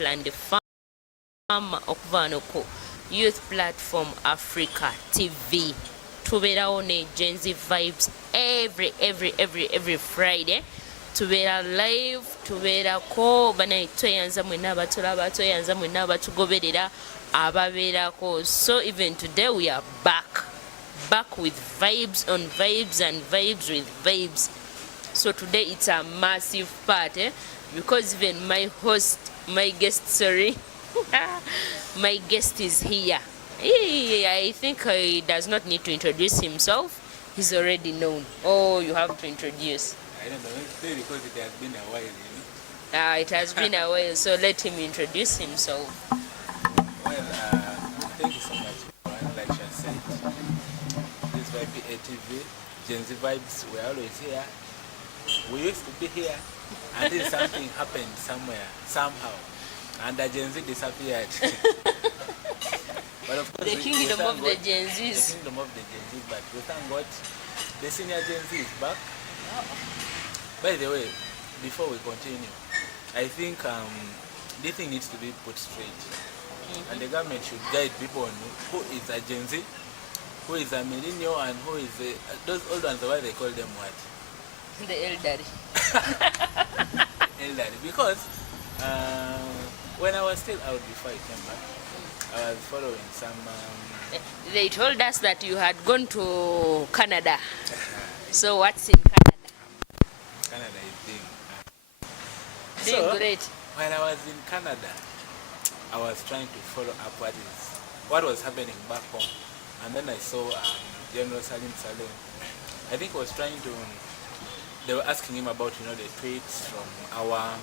and farm okuva ku youth platform Africa TV. Tubeerawo ne Gen Z vibes every Friday. Tubeera live, tubeerako bana tweyanza mwenna abatulaba, tweyanza mwenna abatugoberera ababeerako. So even today we are back with vibes on vibes and vibes with vibes. So today it's a massive party because even my guest is here. I think he does not need to introduce himself. He's already known. Oh, you have to introduce. I don't know, maybe because it has been a while, you know. It has been a while, so let him introduce himself. Well, thank you so much. Like she said, this YPA TV, Gen Z Vibes, we're always here. We used to be here, and then something happened somewhere, somehow, and the Gen Z disappeared. But of course, the kingdom of the Gen Zs. The kingdom of the Gen Z, but we thank God, the senior Gen Z is back. By the way, before we continue, I think this thing needs to be put straight. And the government should guide people on who is a Gen Z, who is a millennial, and who is those old ones, why they call them what? The elderly. Elderly. Because when I was still out before I came back, I was following some... They told us that you had gone to Canada. So what's in Canada? Canada is doing great. When I was in Canada, I was trying to follow up what was happening back home. And then I saw General Salim Saleh. I think he was trying to... They were asking him about, the tweets from our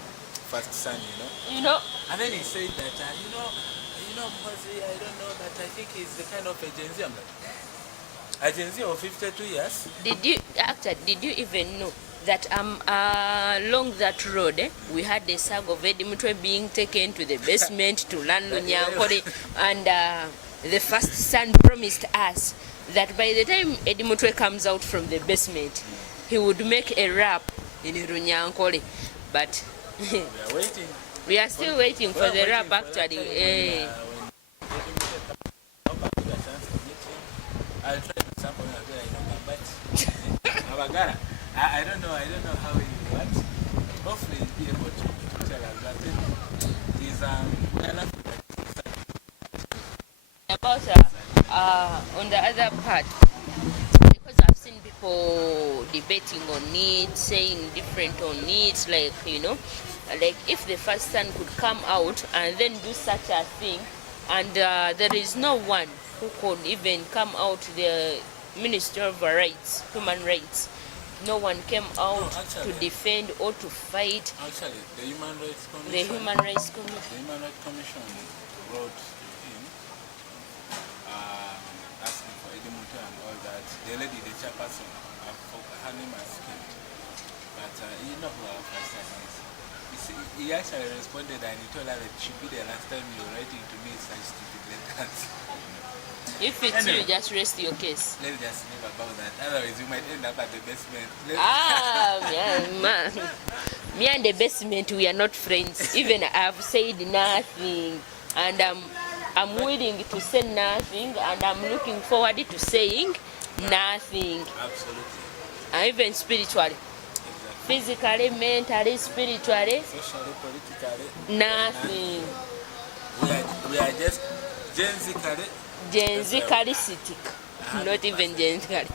first son, And then he said that, because I don't know that I think he's the kind of a Gen Z. I'm like, a Gen Z of 52 years? Did you even know that along that road, we had the saga of Eddie Mutwe being taken to the basement to learn Lunyankore, and the first son promised us that by the time Eddie Mutwe comes out from the basement, he would make a rap in Runyankore. But we are waiting. We are still waiting for the rap actually. I'll try to sample him but I don't know how he works. Hopefully he'll be able to tell us that he's about on the other part, because I've seen people debating on it, saying different on it, like like if the first son could come out and then do such a thing, and there is no one who could even come out, the Minister of Rights, Human Rights, no one came out to defend or to fight. Actually, the Human Rights Commission. The Human Rights Commission wrote to him asking for Eddie Mutwe and all that. The lady, the chairperson, her name has escaped. But you know who our first son is. He actually responded and he told her that it should be the last time you're writing to me such stupid letters. If it's you, just rest your case. Let's just leave about that. Otherwise, you might end up at the basement. Man. Me and the basement, we are not friends. Even I've said nothing, and I'm willing to say nothing, and I'm looking forward to saying nothing. Absolutely. Even spiritually. Physically, mentally, spiritually, socially, politically, nothing. We are just Gen Z charismatic, not even Gen Z.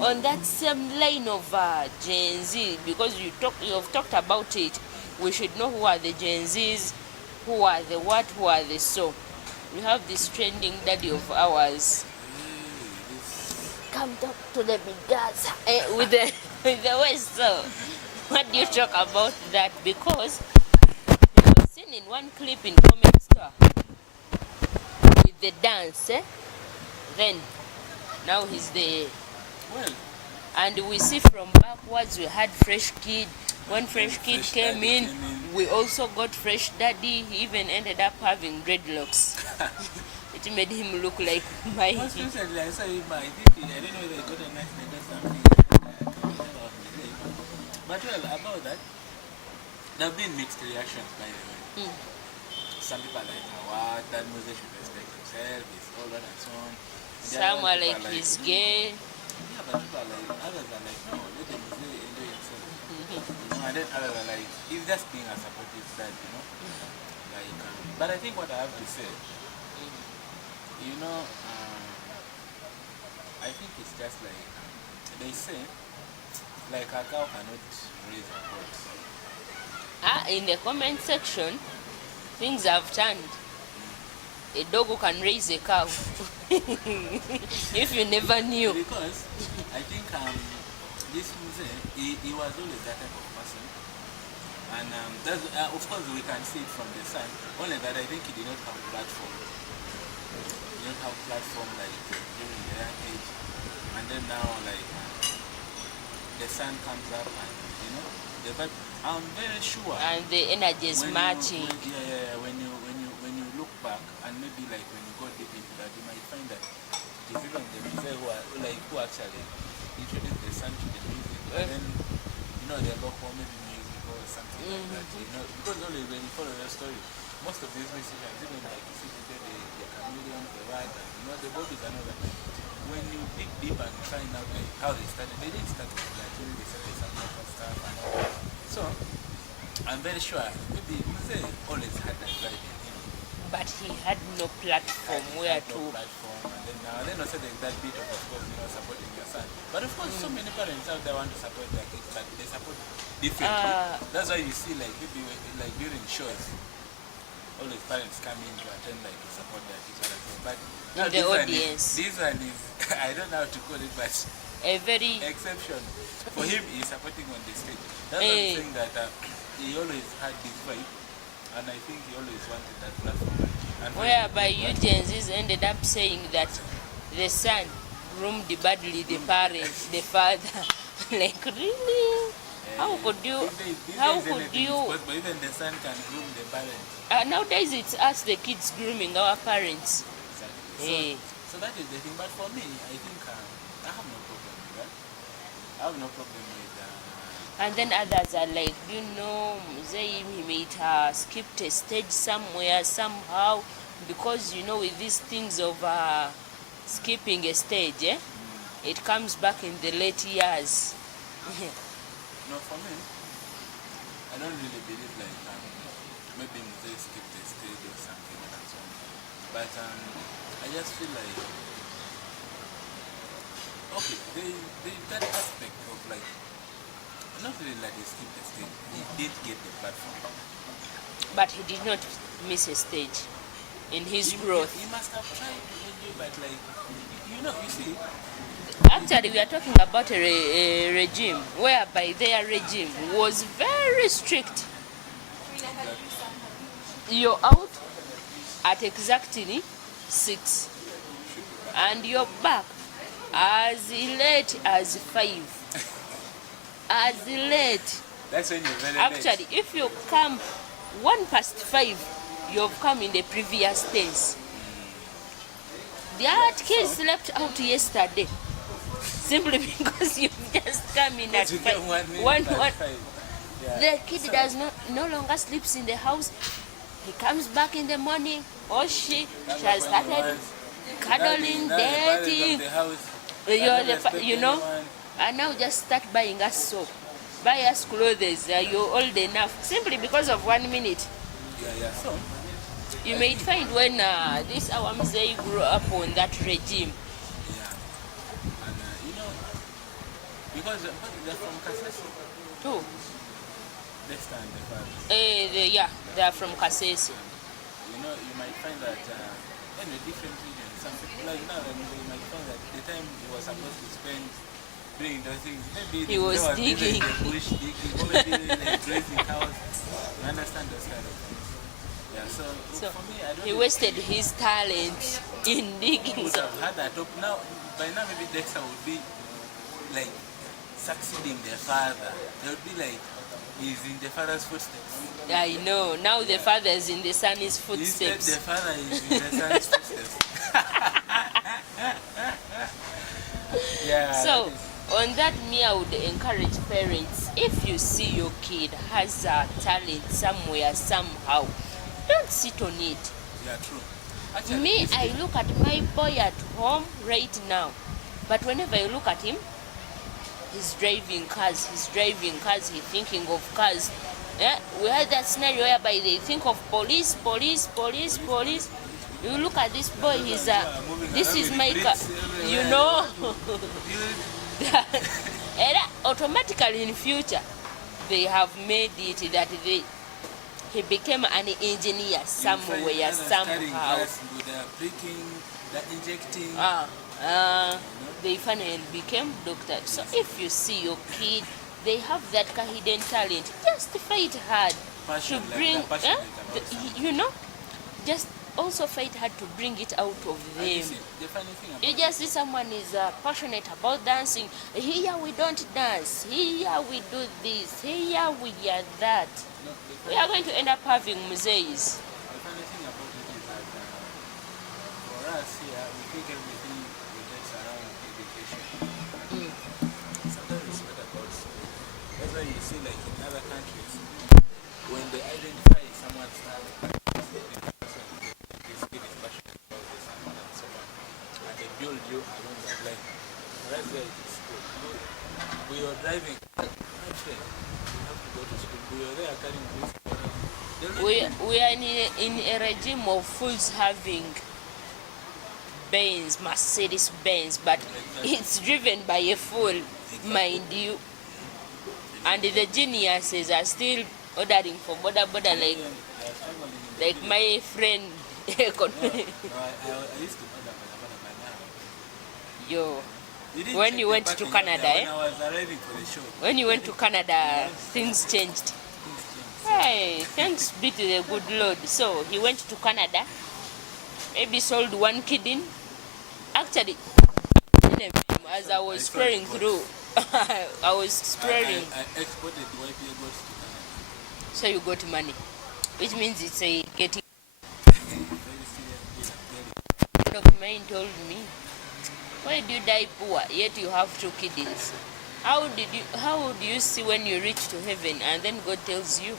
On that same line of Gen Z, because you've talked about it, we should know who are the Gen Zs, who are the what, who are the so. We have this trending daddy of ours. Come talk to the big guys with the West. So, what do you talk about that? Because you were seen in one clip in Comment Store with the dance, then now he's the... Well, and we see from backwards we had Fresh Kid. When Fresh Kid came in, we also got Fresh Daddy. He even ended up having dreadlocks. It made him look like my... Most recently I saw him, I don't know if they got a nice name or something. But well, about that, There have been mixed reactions, by the way. Some people are like, what? That Moses should respect himself, he's older and so on. Some are like he's gay. Yeah, but people are like, others are like, no, let him enjoy himself. And then others are like, he's just being a supportive dad. Like, but I think what I have to say, I think it's just like, they say, like a cow cannot raise a goat. In the comment section, things have turned. A dog can raise a cow. If you never knew. Because I think this Muse, he was always that type of person. And that's, of course we can see it from the son. Only that I think he did not have platform. He did not have platform like during the young age. And then now like the son comes up and but I'm very sure. And the energy is matching. When you look back and maybe like when you go deep into that, you might find that it is even the Muse who actually introduced the son to the music. And then the local maybe music or something like that. Because only when you follow the story, most of these musicians, even like you see today, the chameleons, the rag, the bobbies and all that. When you dig deep and find out like how they started, they didn't start with like they started some local stuff and all that. So I'm very sure maybe Muse always had that drive in him. But he had no platform where to. And then also there's that bit of course, supporting your son. But of course, so many parents out there want to support their kids, but they support differently. That's why you see like maybe like during shows, all the parents come in to attend like to support their kids. But now the audience. This one is I don't know how to call it, but a very exception. For him, he's supporting on the stage. That's why I'm saying that he always had this vibe, and I think he always wanted that platform. Whereby you Gen Zs ended up saying that the son groomed badly the parent, the father. Like really? How could you? But even the son can groom the parent. Nowadays it's us the kids grooming our parents. Exactly. So that is the thing. But for me, I think I have no problem with that. I have no problem with and then others are like, he might have skipped a stage somewhere, somehow, because with these things of skipping a stage, it comes back in the late years. No, for me, I don't really believe like maybe they skipped a stage or something and so on. But I just feel like okay, that aspect of like not really like they skipped the stage. He did get the platform. But he did not miss a stage in his growth. He must have tried to enjoy, but like you see. Actually, we are talking about a regime whereby their regime was very strict. You're out at exactly 6, and you're back as late as 5. As late. That's when you're very Actually, late. if you come 5:01, you've come in the previous tense. That kid slept out yesterday. Simply because you've just come in at 5. The kid does no longer sleeps in the house. He comes back in the morning, or she has started cuddling, dating. And now just start buying us soap, buy us clothes. You're old enough simply because of 1 minute. So you may find when this our Mzee grew up on that regime. Because they're from Kasese. Who? Next time the fathers. They are from Kasese. You might find that in a different region, some people like now, you might find that the time he was supposed to spend doing those things, maybe he was digging. In the bush digging, or maybe grazing cows. You understand those kind of things. Yeah, so for me, I don't. He wasted his talent in digging. He would have had that up. Now, by now, maybe Dexter would be like succeeding their father. They would be like, he's in the father's footsteps. I know. Now the father is in the son's footsteps. Instead, the father is in the son's footsteps. So, on that, I would encourage parents if you see your kid has a talent somewhere, somehow, don't sit on it. Yeah, true. Actually, Me, I look at my boy at home right now, but whenever I look at him, he's driving cars, he's thinking of cars. Yeah? We had that scenario whereby they think of police. You look at this boy, this is my car, you know. And automatically in future, they have made it that he became an engineer somewhere, somehow. They're breaking, they're injecting. They finally became doctors. So if you see your kid, they have that hidden talent, just fight hard to bring, just also fight hard to bring it out of them. You just see someone is passionate about dancing. Here we don't dance. Here we do this. Here we are that. We are going to end up having museums. The funny thing about it is that for us here, we think everything revolves around education. Sometimes it's not about school. That's why you see, like in other countries, when they identify someone's talent, this kid is passionate about this and so on, and they build you along that line. That's why it is school. We are driving, my friend, we have to go to school. We are there carrying this. We are in a regime of fools having Benz, Mercedes Benz, but it's driven by a fool, mind you. And the geniuses are still ordering for border like my friend. I used to order Yo, when you went to Canada, when I was arriving for the show. When you went to Canada, things changed. Hey, thanks be to the good Lord. So he went to Canada, maybe sold one kidney. Actually, as I was scrolling through, I was scrolling. I exported YPA goods to Canada. So you got money, which means it's a getting. A friend of mine told me, why do you die poor yet you have 2 kidneys? How do you see when you reach to heaven and then God tells you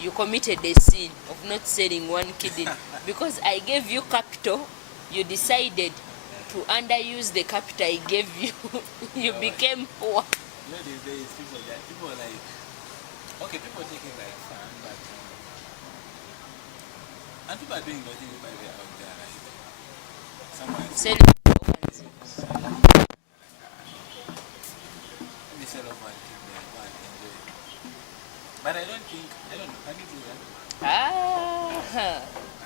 you committed a sin of not selling 1 kidney because I gave you capital, you decided to underuse the capital I gave you. You became poor. You know, these days people are like, okay, people take it like fun, but and people are doing nothing by their out there, like someone Selling orphans. Let me sell off one thing there, go and enjoy it. But I don't know, can you do that? I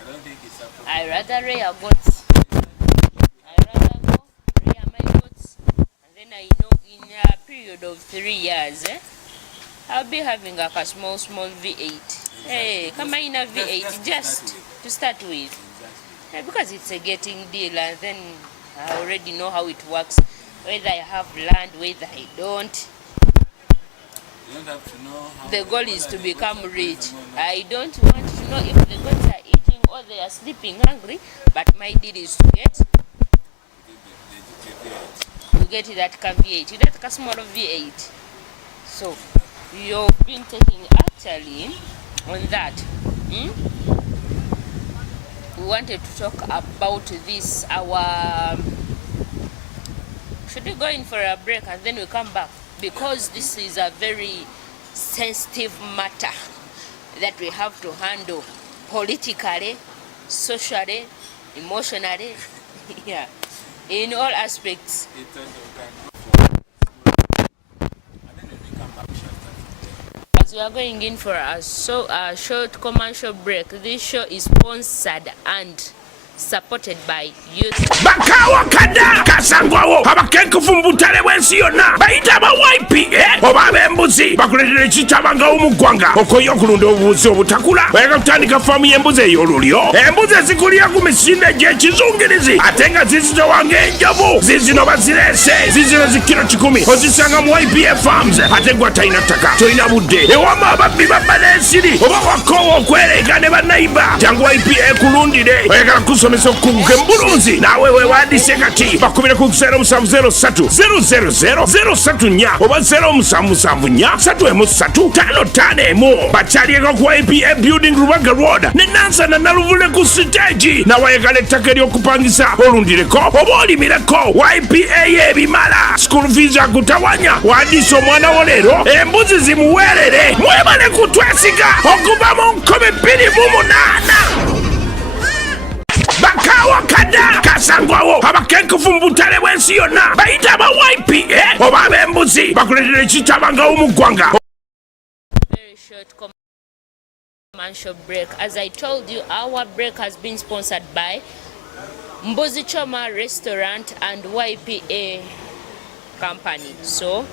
don't think it's appropriate. I rather rear goats. I rather go rear my goats, and then I know in a period of 3 years, I'll be having like a small V8. Exactly. Hey, come in a V8 just to start with. Exactly. Because it's a getting deal, and then I already know how it works. Whether I have land, whether I don't. You don't have to know how The goal is to become rich. I don't want to know if the goats are eating or they are sleeping hungry, but my deal is to get that V8, that small V8. So you've been taking actually on that. We wanted to talk about this. Should we go in for a break and then we come back? Because this is a very sensitive matter that we have to handle politically, socially, emotionally, yeah, in all aspects. As we are going in for a short commercial break, this show is sponsored and supported by youth. Bakawa kada kasangwawo abakenku fumbutale wensi yonna bayita ba YPA oba ab'embuzi bakuletera ekitabanga omugwanga okoyo okulunda obubuzi obutakula bayaga kutandika faamu y'embuzi ey'olulyo embuzi ezikulira ku misinde gy'ekizungirizi ate nga zizitowange enjovu zizino bazirese zizino zikiro 100 ozisanga mu YPA farms ate gwa talina ttaka tolina budde ewama ababbi babba n'ensiri oba wakoowa okwereega bateeka ne bannayimba jangu YPA kulundire oyagala kusomesa okukuguka embulunzi naawe weewandiise kati bakubire ku 0703 oba 0774 bakyalieko ku YPA building Rubaga Road ne Nansana Naluvule ku siteegi nawayagala ettaka ery'okupangisa olundireko oba olimireko YPA y'ebimala school fees akutawanya wandiisa omwana wo leero embuzi zimuweerere mwebale kutwesiga okuva mu 2028 bakawa kada kasangwawo abakenkufu mu butale bw'ensi yonna bayita aba YPA oba ab'embuzi bakuleetera ekitabangawo mu ggwanga. Very short commercial break. As I told you, our break has been sponsored by Mbuzi Choma Restaurant and YPA Company. So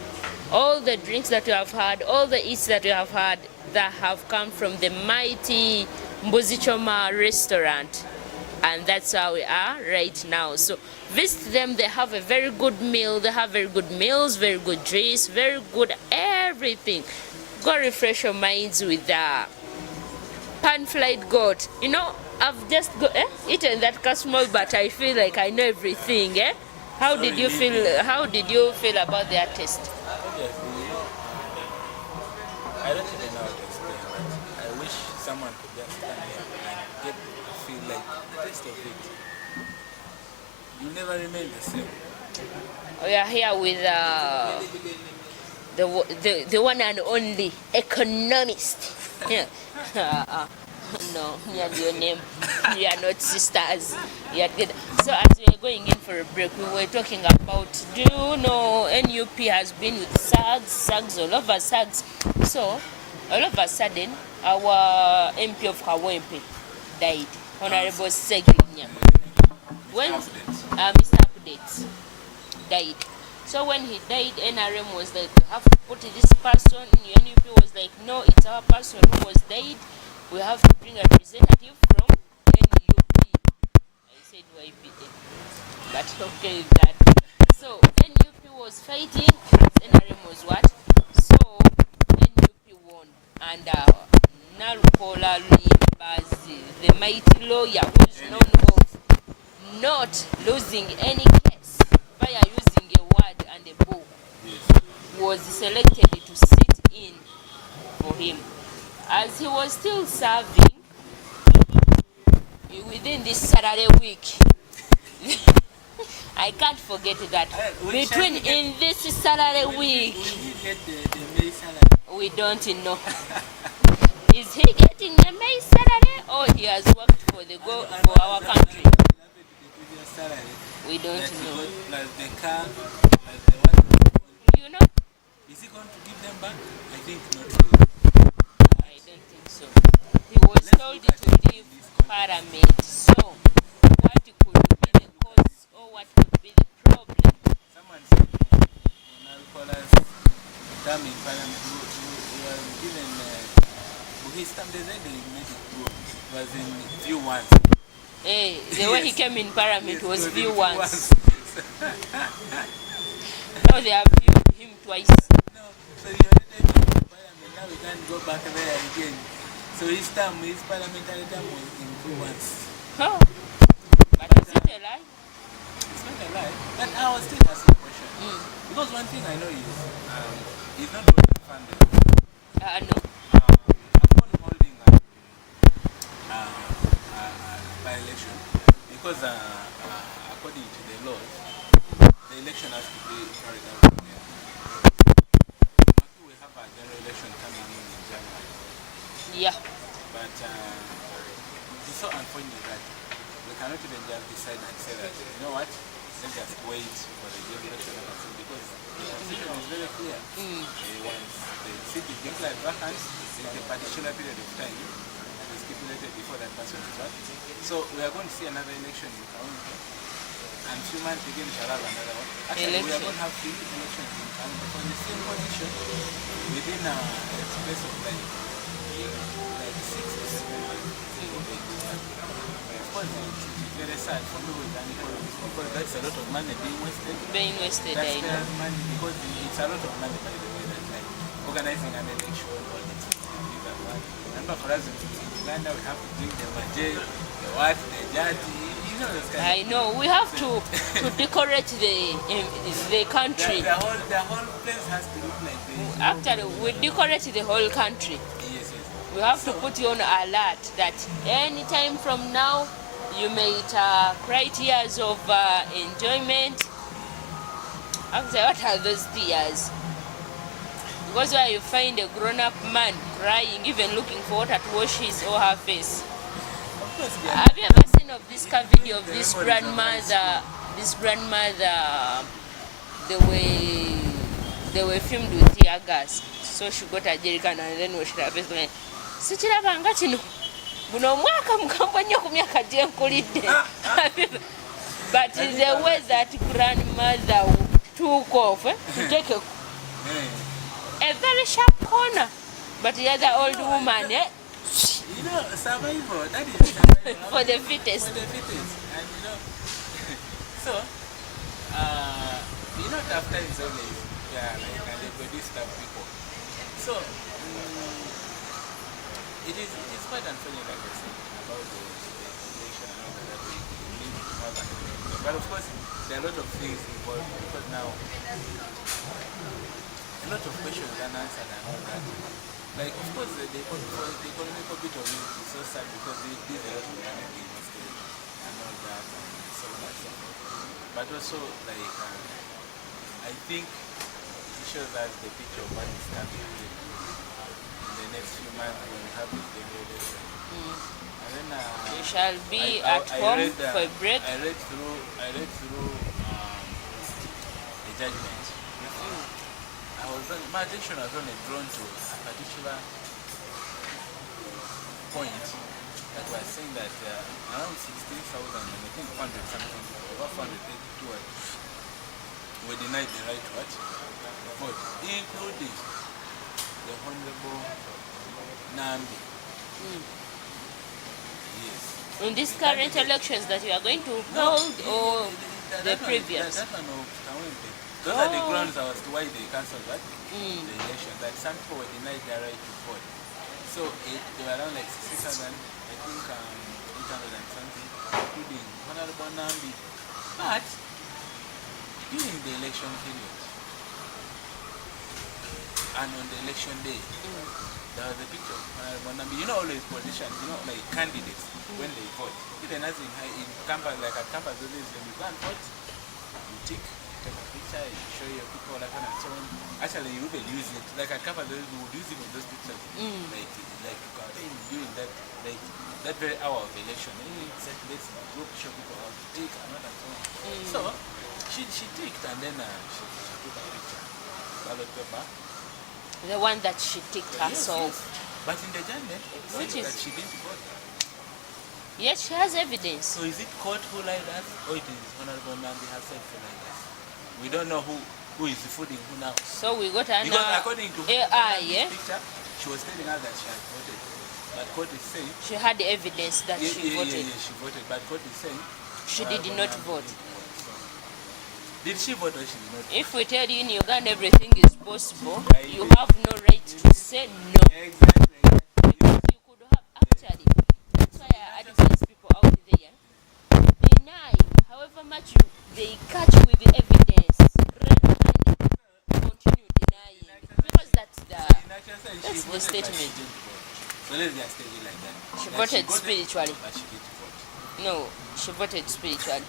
all the drinks that you have had, all the eats that you have had, that have come from the mighty Mbuzi Choma Restaurant. And that's how we are right now. So visit them. They have a very good meal. They have very good meals, very good drinks, very good everything. Go refresh your minds with the pan-fried goat. You know, I've just eaten that casserole, but I feel like I know everything. How did you feel? How did you feel about their taste? Obviously, I don't even know how to explain, but I wish someone could just come here and get a feel like the taste of it. You never remain the same. We are here with the one and only economist. Yeah. No, you and your name. We are not sisters. We are good. So as we are going in for a break, we were talking about, do you know NUP has been with SAGs all over SAGs. So all of a sudden, our MP of Kawempe died, Honorable Seginya. When Mr. Update died. So when he died, NRM was like, we have to put this person. NUP was like, no, it's our person who was died. We have to bring a representative from NUP. I said YPA, but okay with that. So NUP was fighting, NRM was what? So NUP won, and Nalukola Limbazi, the mighty lawyer who is known of not losing any case via using a word and a book, was selected to sit in for him. As he was still serving within this Saturday week, I can't forget that. Between in this Saturday week, we don't know. Is he getting the May Saturday or he has worked for the for our country? We don't know. You know? Is he going to give them back? I think not. I don't think so. He was told to leave Parliament. So, what could be the cause or what could be the problem? Someone said, Nalcola's term in Parliament, you were given his term, they said they made it through. It was in view once. Hey, the way he came in Parliament was view once. Now they have viewed him twice. No, so you already been in Parliament, now we can't go back there again. So his parliamentary term was in view once. Huh? But is it a lie? It's not a lie. But I was still asking a question. Because one thing I know is he's not going to fund it. No. Upon holding by-election, because according to the laws, the election has to be carried out from here. We have a general election coming in January. Yeah. But it's so unfortunate that we cannot even just decide and say that, you know what, let's just wait for the general election because the constitution is very clear. Once the seat is declared vacant, there is a particular period of time that is stipulated before that person is out. So we are going to see another election in Kampala, and 2 months again we shall have another one. Actually, we are going to have 3 elections in Kampala for the same position within a space of like 6 to 7 months. Of course, it's very sad for me with an economist because that's a lot of money being wasted. Being wasted, That's I know. money because it's a lot of money, by the way, that's like organizing an election, all these things, and Remember, for us in Uganda, we have to drink the maje, the what, the jati. You know those kind. I know. We have to decorate the country. The whole place has to look like this. Actually, we decorate the whole country. Yes, yes. We have to put you on alert that anytime from now you meet criteria of enjoyment. Actually, what are those tears? Because where you find a grown-up man crying, even looking for water to wash his or her face. Of course, Have you ever seen of this video of this grandmother? This grandmother, they were filmed with tear gas. So she got a jerrycan and then washed her face. Sichirabanga kino buno omwaka mukambwe nnyo ku myaka gye nkulidde. But the way that grandmother took off to take a very sharp corner, but the other old woman, you know, survival, that is survival. for the fittest. For the fittest. And you know, so, you know, after it's only, yeah, like, and they produce stuff people. So, it is quite unfortunate, like I said, about the election and all that we live in all that. But of course, there are a lot of things involved because now, a lot of questions unanswered and all that. Like, of course, the economical bit of it is so sad because they did a lot of money invested and all that and so on and so forth. But also, like, I think it shows us the picture of what is coming in the next few months when we have the election. And then You shall be at home for a break. I read through the judgment. My attention was only drawn to a particular point that was saying that around 16,000 and I think 400 something, over 482 were denied the right to vote, including the Honorable Nambi. Yes. In these current elections that you are going to hold or the previous? That one of Kawempe. Those are the grounds as to why they cancelled the election. That some people were denied their right to vote. So they were around like 6,000, I think 800 and something, including Honorable Nambi. But during the election period and on the election day, there was a picture of Honorable Nambi. You know, always politicians, you know, like candidates when they vote. Even as in Kampala, like at Kampala, when you go and vote, you take a picture, you show your people, like and so on. Actually, you will use it. Like at Kampala, we would use it in those pictures. Like during that, like that very hour of election. Let's go show people how to take and what and so on. So she ticked and then she took a picture. Ballot paper. The one that she ticked herself. Yes. But in the judgment, Which is that she didn't vote. Yes, she has evidence. So is it court who lied us, or it is Honorable Nambi herself who lied us? We don't know who is fooling who now. So we got an Because according to AI, picture, she was telling us that she had voted. But court is saying she had the evidence that she voted. Yeah, she voted. But court is saying She did not vote. Did she vote or she did not? If we tell you in Uganda everything is possible, you have no right to say no. Exactly. Because you could have actually, that's why I advise people out there, deny however much they catch with the evidence, continue denying. Because that's the statement. So let's just tell you like that. She voted spiritually. But she didn't vote. No, she voted spiritually,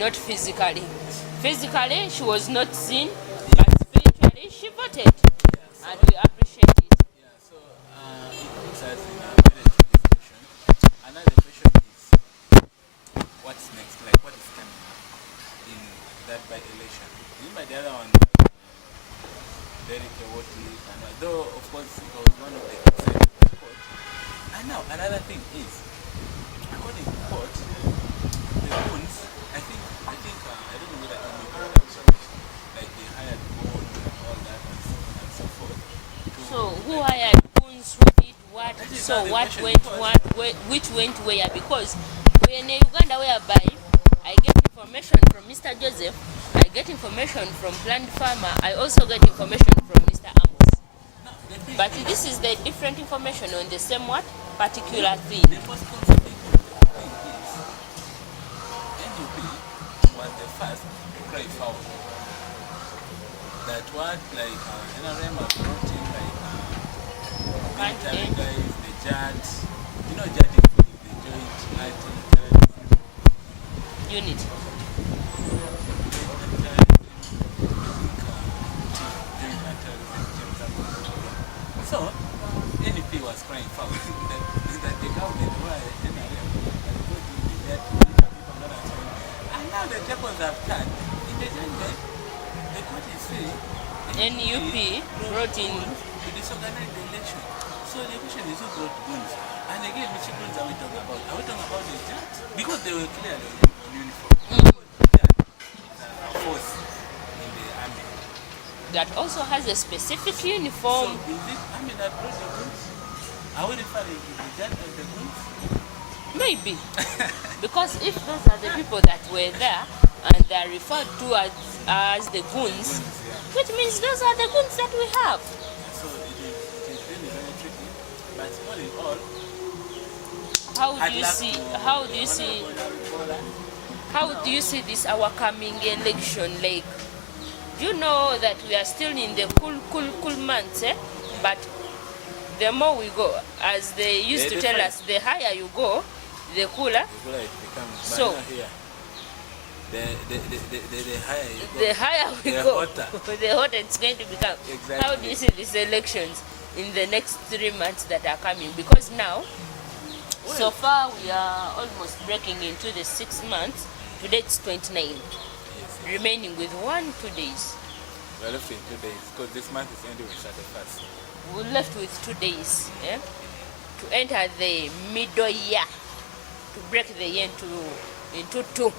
not physically. Physically, she was not seen, but spiritually, she voted. And we appreciate it. Yeah, so it puts us in a very tricky situation. Another question is, what's next? Like, what is coming up in that by-election? The other one, very chaotic, and though, of course, it was one of the concerns of the court. And now, another thing is, according to court, the goons, I think, I don't know whether any people like they hired goons and all that and so on and so forth. So, who hired goons, who did what, so what went what, which went where? Because we're in Uganda whereby I get information from Mr. Joseph, I get information from Planned Farmer, I also get information from Mr. Amos. Now, the think But this is the different information on the same what particular thing. the most concerning thing is NUP was the first to cry foul. That what like NRM has brought in like military guys, the judge, you know, judging for the joint anti-terrorism Unit. So, NEP was crying foul that the government were NRM and go to that people not answering. And now the tables have turned. In the judgment, the court is saying NUP brought in to disorganize the election. So the question is who brought guns? And again, which guns are we talking about? Are we talking about the judge? Because they were clearly on uniform. Force in the army. that also has a specific So uniform. is it army that brought the guns? Are we referring to the judge of the guns? Maybe. Because if those are the people that were there and they are referred to as the goons, Yeah. which means those are the goons that we have. So it is really very tricky. But all in all, How I'd do you like see? to How do you see? Honorable Bola, How do you see this our coming election? Like, you know that we are still in the cool months, eh? But the more we go, as they used to tell us, the higher you go, the cooler. Bola, it becomes So- banana here. The higher you go, The higher we the go, hotter. the hotter it's going to become. Exactly. How do you see these elections in the next 3 months that are coming? Because now, so far we are almost breaking into the 6 months. Today it's 29, Yes, remaining with 1-2 days. we're left in 2 days because this month is ending with 31st. We're left with 2 days, eh, to enter the middle year, to break the year into 2.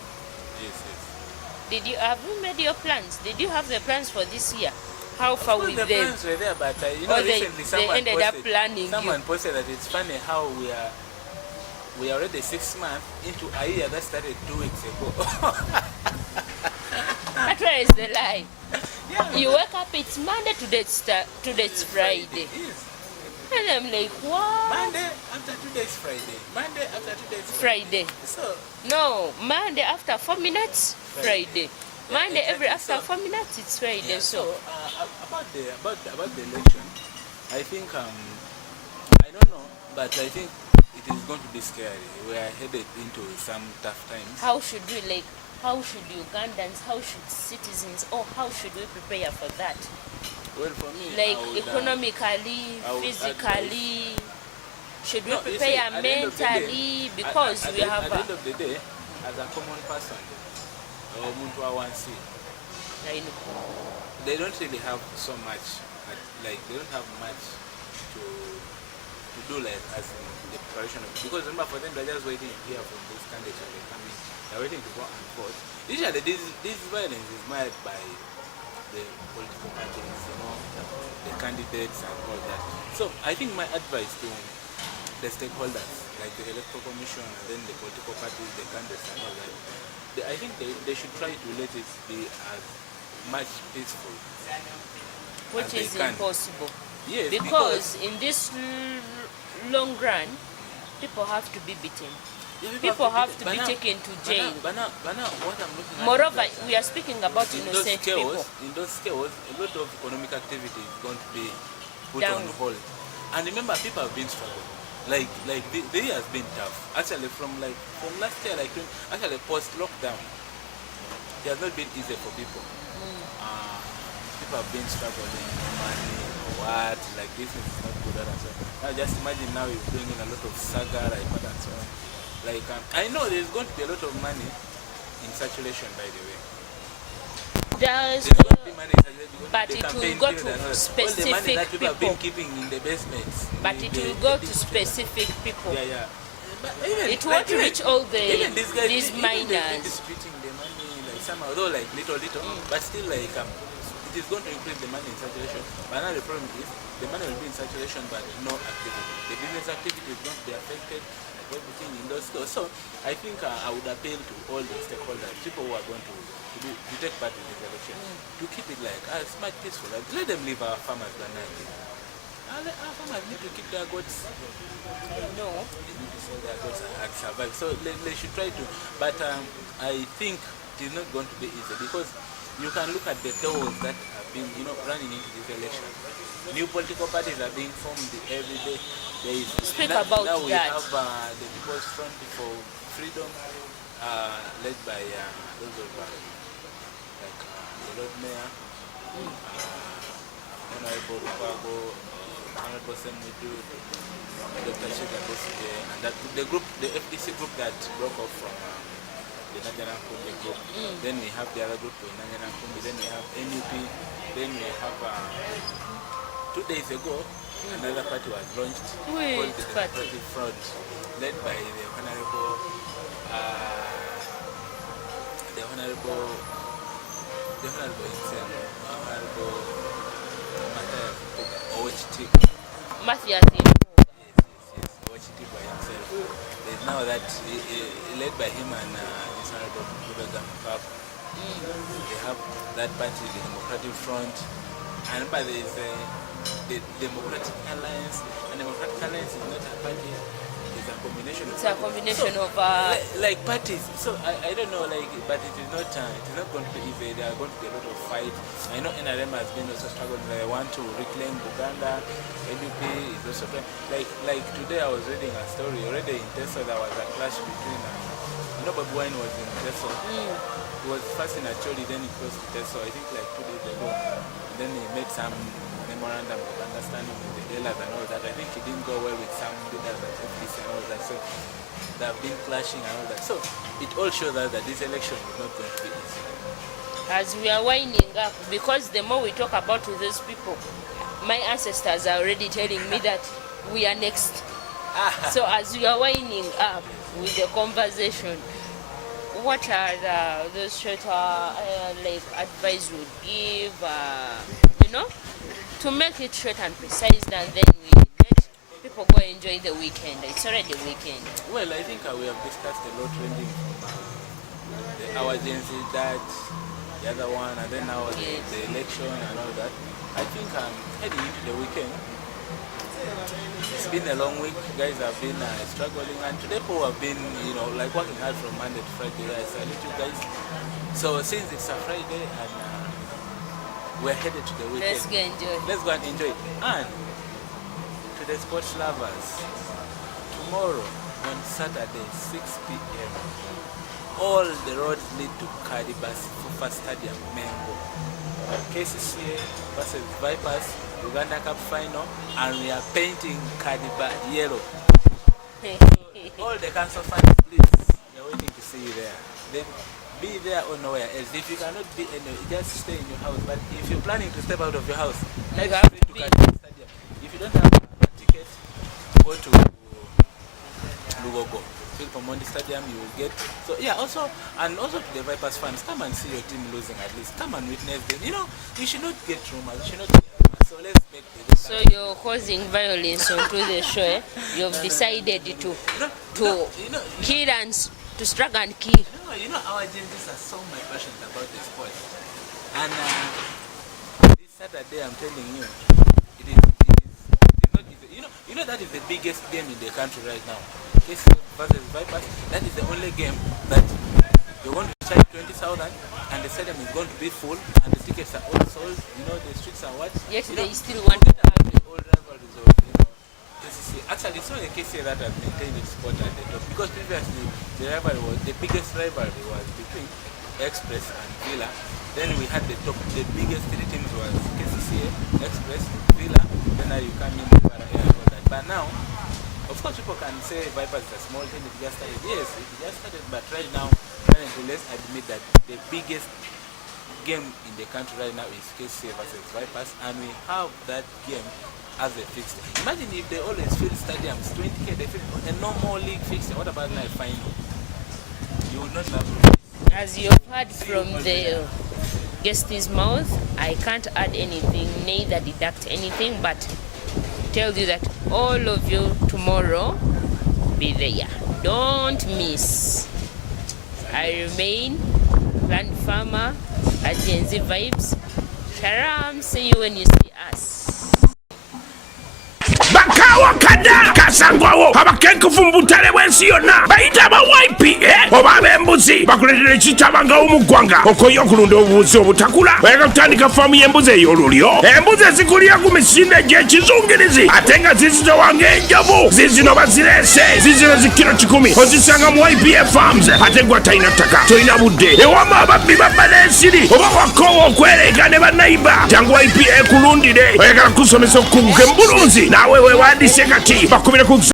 Yes. Have you made your plans? Did you have the plans for this year? How far with The them? plans were there, but you know, Or they recently someone ended up planning someone posted that it's funny how we are already 6 months into a year that started 2 weeks ago. That one is the lie. Yeah, You wake up, it's Monday, today it's Friday. Yes. And I'm like, what? Monday after 2 days Friday. Monday after 2 days Friday. So No, Monday after 4 minutes, Friday. Monday every exactly. after 4 minutes, it's Friday. yeah, So, about the election, I think I don't know, but I think it is going to be scary. We are headed into some tough times. how should we how should Ugandans, how should citizens, or how should we prepare for that? Well, for me, Like I would, economically, I would physically, should we No, you see, prepare at the end of the day- mentally? Because at we the- have at the end of the day, as a common person, or muntu awansi, they don't really have so much, like they don't have much to do, like as in the preparation of, because remember, for them they're just waiting here from this candidate and they're coming, they're waiting to go and vote. Usually this violence is made by the political parties, you know, the candidates and all that. So I think my advice to the stakeholders, like the electoral commission and then the political parties, the candidates and all that, I think they should try to let it be as much peaceful which as they is can. impossible. Yes, Because in this long run, people have to be beaten. People have to be taken to jail. But now what I'm looking at, Moreover, is that we are speaking about in innocent people. in those scales, a lot of economic activity is going to be put Down. on hold. And remember, people have been struggling. Like the year has been tough. Actually, from last year, actually post lockdown, it has not been easy for people. People have been struggling, no money, or what, like business is not good and so on. Now just imagine now you're doing in a lot of saga, like what and so on. Like I know there's going to be a lot of money in circulation, by the way. There's There's going to be money in circulation because but the it will campaign go period to and all that. All the money specific that people have been people. keeping in the basements. But in it the- will go the to districts. specific people. Yeah. But even, It won't reach all even these guys, these even they've been minors. distributing the money like somehow, though like little, but still like it is going to increase the money in circulation. But now the problem is the money will be in circulation, but no activity. The business activity is going to be affected. Like everything in those stores. So I think I would appeal to all the stakeholders, people who are going to take part in this election, to keep it like as much peaceful. Like, let them leave our farmers behind. Our farmers need to keep their goats. No. They need to sell their goats and survive. So they should try to. But I think it is not going to be easy because you can look at the chaos that have been, running into this election. New political parties are being formed every day. Speak now, about now we that. have the People's Front for Freedom, led by those of like the Lord Mayor, Honorable Rupago, Honorable Semudu, Dr. Shida Bosije, and that the FDC group that broke off from the Nanyana Nkumbi group. Then we have the other group, the Nanyana Nkumbi. Then we have NUP. Then we have 2 days ago, another party was launched called the Democratic Front, led by the Honorable himself, Honorable Owechiti. Matthias. Yes, Owechiti by himself. There's now that led by him and this Honorable Kubega Mukap. They have that party, the Democratic Front, and but there is the Democratic Alliance. And Democratic Alliance is not a party; it's a combination. It's a combination of like parties. So I don't know, but it is not going to be easy. There are going to be a lot of fight. I know NRM has been also struggling. They want to reclaim Uganda. NUP is also like today. I was reading a story already in Teso. There was a clash between. Bob Wine was in Teso. He was first in Acholi, then he crossed to Teso. I think like 2 days ago. And then he made some memorandum of understanding with the dealers and all that. I think he didn't go well with some leaders at FDC and all that. So they have been clashing and all that. So it all shows that this election is not going to be easy. As we are winding up, because the more we talk about these people, my ancestors are already telling me that we are next. So as we are winding up with the conversation, what are those short advice you would give, to make it short and precise, and then we let people go enjoy the weekend? It's already the weekend. Well, I think we have discussed a lot ranging from our Gen Z that, the other one, and then now the election and all that. I think heading into the weekend, it's been a long week. Guys have been struggling, and today people have been, working hard from Monday to Friday. I salute you guys. So since it's a Friday and we're headed to the weekend, Let's go and enjoy. And to the sports lovers, tomorrow on Saturday, 6 p.m., all the roads lead to Kadibas Fufa Stadium, Mengo. KCCA versus Vipers, Uganda Cup final, and we are painting Kadiba yellow. All the council fans, please, we are waiting to see you there. Then be there or nowhere else. If you cannot be anywhere, just stay in your house. But if you're planning to step out of your house, head straight to Kadiba Stadium. If you don't have a ticket, go to Lugogo. From Mondi Stadium, you will get. So yeah, also to the Vipers fans, come and see your team losing at least. Come and witness them. You should not get rumors. You should not get rumors. So let's make this. So you're causing violence onto the show. Eh? You've decided to kill and to strike and kill. Our agencies are so much passionate about the sport. And this Saturday, I'm telling you, it is not easy. That is the biggest game in the country right now. Versus Vipers, that is the only game that you're going to charge 20,000 and the stadium is going to be full and the tickets are all sold. The streets are what? Yes, they still want to have the old rivalries of KCC. Actually, it's not the KCC that has maintained its spot at the top, because previously the biggest rivalry was between Express and Villa. Then we had the biggest three teams was KCC, Express, Villa. Then you come in and all that. But now, of course, people can say Vipers is a small team, it just started. Yes, it just started, but right now, let's admit that the biggest game in the country right now is KCA versus Vipers, and we have that game as a fixture. Imagine if they always fill stadiums, 20K, they fill a normal league fixture. What about like final? You would not have. As you've heard from the guest's mouth, I can't add anything, neither deduct anything, but tell you that all of you tomorrow be there. Don't miss. I remain Land Farmer at Gen Z Vibes. Sharam, see you when you see us. wakada kasangwawo abakenkufu mu butale bw'ensi yonna bayita aba YPA oba ab'embuzi bakuleetera ekitabangawo mu ggwanga okoye okulunda obubuzi obutakula oyagala kutandika faamu y'embuzi ey'olulyo embuzi ezikulira ku misinde gy'ekizungirizi ate nga zizitowa ng'enjovu zizino bazireese zizino zikiro 100 ozisanga mu YPA Farms ate gwa talina ttaka tolina budde ewama ababbi babba n'ensiri oba wakoowa okwereega ne bannayiba jangu YPA kulundire oyagala kusomesa okukuguka embulunzi naawe weewandiise kati bakubire ku